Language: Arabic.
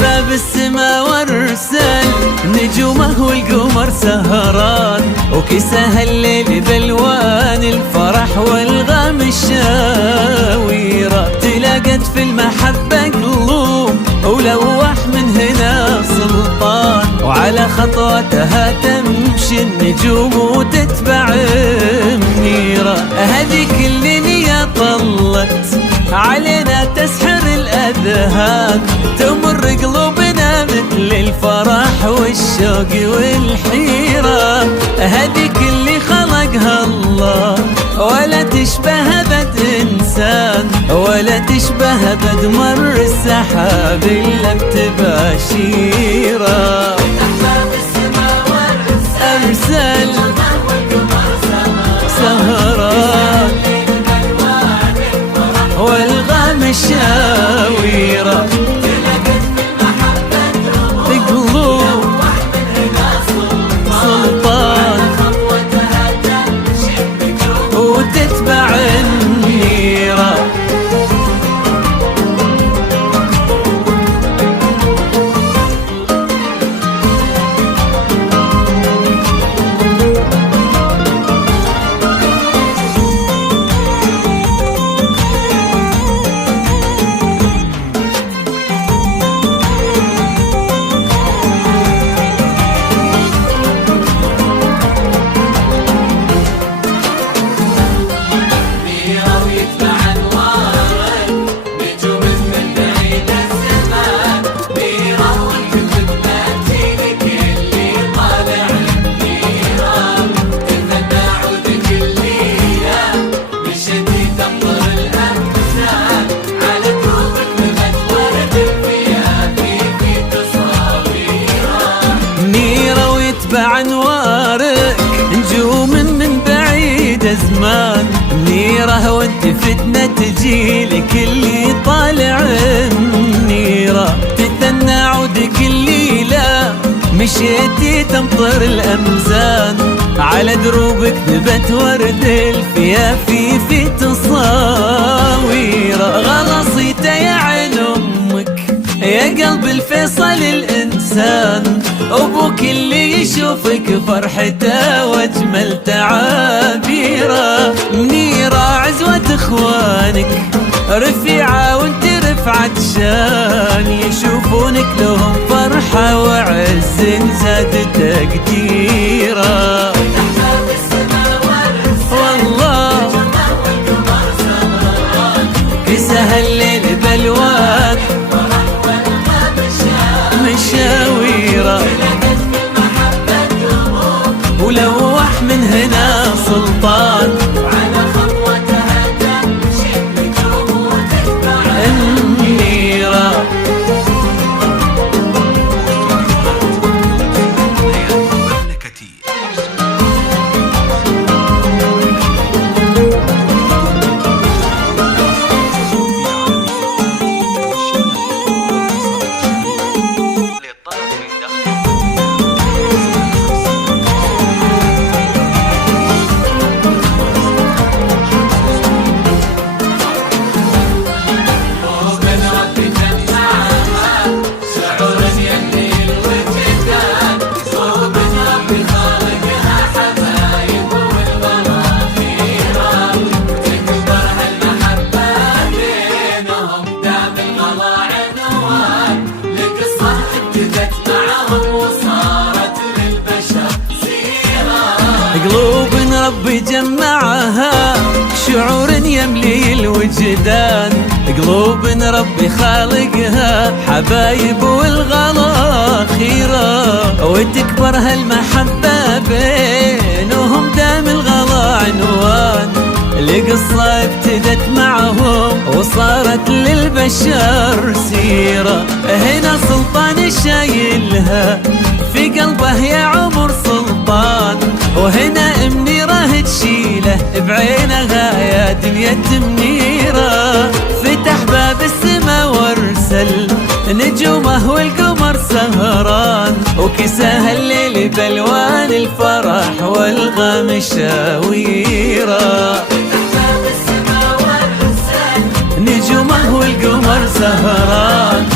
باب السما وارسل نجومه والقمر سهران، وكساها الليل بالوان الفرح والغام الشاويرة. تلاقت في المحبة قلوب ولوح من هنا سلطان، وعلى خطوتها تمشي النجوم وتتبع منيرة. هذيك اللي يا طلت علينا تسحر الأذهان، تمر قلوبنا مثل الفرح والشوق والحيرة. هذيك اللي خلقها الله ولا تشبه بد إنسان، ولا تشبه بد مر السحاب إلا بتباشيرة. أرسل سهران والغام الشاويرة، بقلوب سلطان وتتبع النيرة. بعنوارك نجوم من بعيد زمان، منيرة وانت فتنة تجيلك اللي طالع النيرة. تثنى عودك الليلة مشيتي تمطر الأمزان، على دروبك نبت ورد الفيافي في تصاويرة. غلصيت يا عين أمك يا قلب الفيصل الإنسان، أبوك اللي يشوفك فرحته واجمل تعابيره. منيرة عزوة اخوانك رفيعة وانت رفعت شان، يشوفونك لهم فرحة وعز زاد تقديره. والله كساها الليل بالوان مشاويرة، ولوح من هنا سلطان، وعلى خطوتها تمشي النجوم وتتبع النيرة. قلوب ربي جمعها شعور يملي الوجدان، قلوب ربي خالقها حبايب والغلا خيرة، وتكبر هالمحبة بينهم دام الغلا عنوان. القصة ابتدت معهم وصارت للبشر سيرة، هنا سلطان شايلها في قلبه يا عمر سلطان، وهنا منيره تشيله بعينها يا دنيا تمنيره. فتح باب السما وارسل نجومه والقمر سهران، وكساها الليل بالوان الفرح والغم شاويره. نجومه والقمر سهران،